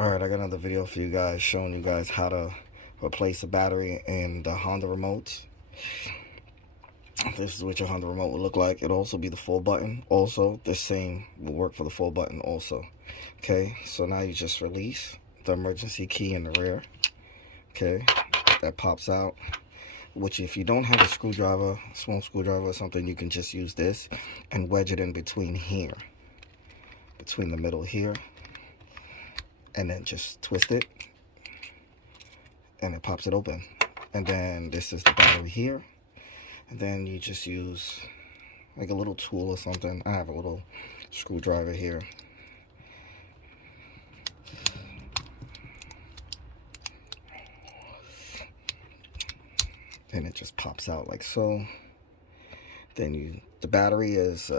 Alright, I got another video for you guys showing you guys how to replace a battery in the Honda remotes. This is what your Honda remote will look like. It'll also be the full button. Also, the same will work for the full button also. Okay, so now you just release the emergency key in the rear. Okay, that pops out. Which if you don't have a screwdriver, a small screwdriver or something, you can just use this and wedge it in between here. Between the middle here. And then just twist it and it pops it open. And then this is the battery here, and then you just use like a little tool or something. I have a little screwdriver here, and it just pops out like so. Then the battery is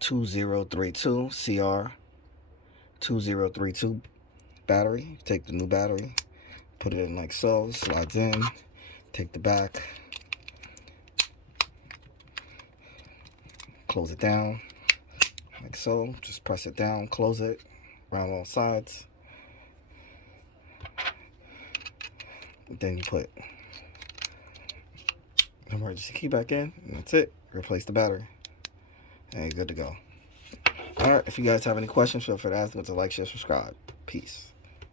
2032 CR 2032 battery. Take the new battery, put it in like so, slides in, take the back, close it down like so, just press it down, close it around all sides. Then you put the emergency key back in, and that's it. Replace the battery, and you're good to go. Alright, if you guys have any questions, feel free to ask them. To like, share, subscribe. Peace.